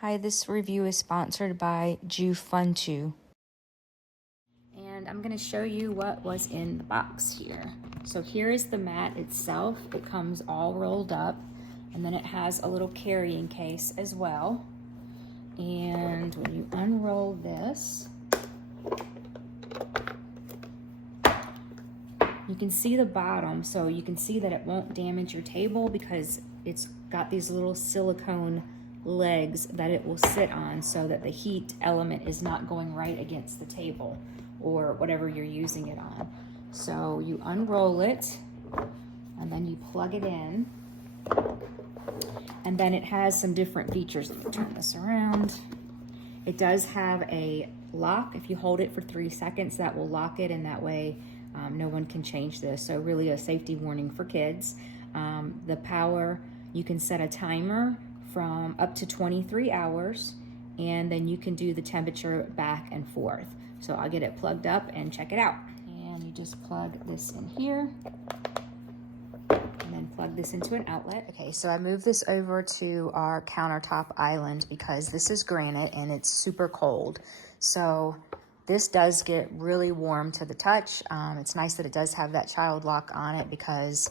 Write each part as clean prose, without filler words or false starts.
Hi, this review is sponsored by Jufuntu. And I'm going to show you what was in the box here. So here is the mat itself. It comes all rolled up, and then it has a little carrying case as well. And when you unroll this, you can see the bottom, so you can see that it won't damage your table because it's got these little silicone legs that it will sit on so that the heat element is not going right against the table or whatever you're using it on. So you unroll it and then you plug it in, and then it has some different features. Let me turn this around. It does have a lock. If you hold it for 3 seconds, that will lock it, and that way no one can change this. So really a safety warning for kids. The power, you can set a timer from up to 23 hours, and then you can do the temperature back and forth. So I'll get it plugged up and check it out. And you just plug this in here and then plug this into an outlet. Okay, so I moved this over to our countertop island because this is granite and it's super cold. So this does get really warm to the touch. It's nice that it does have that child lock on it because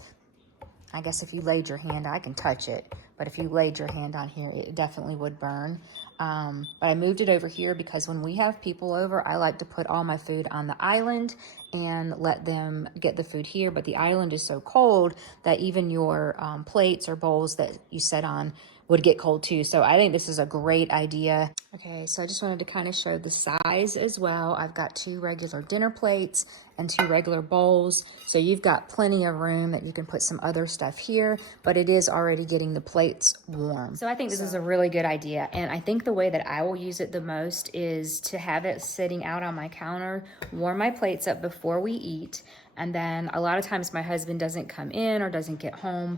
I guess if you laid your hand, I can touch it, but if you laid your hand on here, it definitely would burn. But I moved it over here because when we have people over, I like to put all my food on the island and let them get the food here. But the island is so cold that even your plates or bowls that you set on would get cold too. So I think this is a great idea. Okay, so I just wanted to kind of show the size as well. I've got 2 regular dinner plates and 2 regular bowls. So you've got plenty of room that you can put some other stuff here, but it is already getting the plates warm. So I think this is a really good idea. And I think the way that I will use it the most is to have it sitting out on my counter, warm my plates up before we eat. And then a lot of times my husband doesn't come in or doesn't get home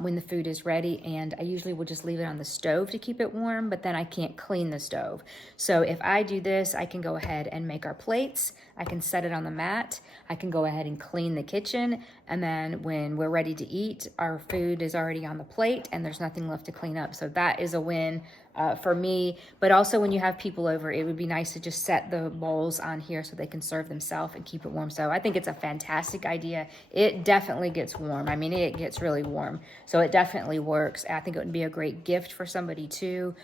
when the food is ready. And I usually will just leave it on the stove to keep it warm, but then I can't clean the stove. So if I do this, I can go ahead and make our plates. I can set it on the mat. I can go ahead and clean the kitchen. And then when we're ready to eat, our food is already on the plate and there's nothing left to clean up. So that is a win for me. But also when you have people over, it would be nice to just set the bowls on here so they can serve themselves and keep it warm. So I think it's a fantastic idea. It definitely gets warm. I mean, it gets really warm. So it definitely works. I think it would be a great gift for somebody too.